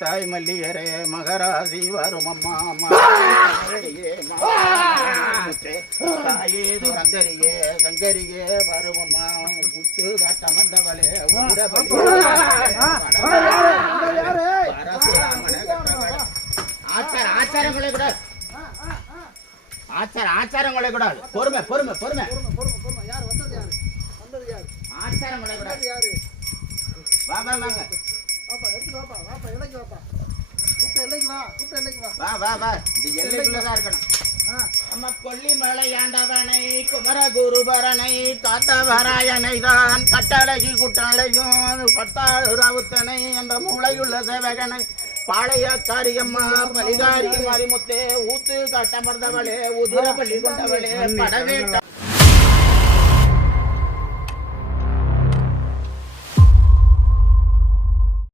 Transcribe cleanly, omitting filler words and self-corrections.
தாய் மல்லியரே மகராசி வரும் அம்மா தாயே துரந்தரியே சங்கரியே வரும் அம்மா குத்து காட்ட மந்தவளே ஆச்சாரங்களே கூடாது ஆச்சாரங்களே கூடாது பொறுமை பொறுமை பொறுமை ஆச்சாரங்களே கூடாது வா வா வாங்க கொல்லிமலையாண்டவனை குமரகுருபரனை காத்தவராயனை தான் கட்டழகி குட்டளையும் பட்டாளத்தனை என்ற மூளையுள்ள சேவகனை பாளைய காரியம்மா பலிகாரி மாரிமுத்தே ஊத்து காட்டமர்ந்தவளே உதிர பள்ளி கொண்டவளே படவேட்ட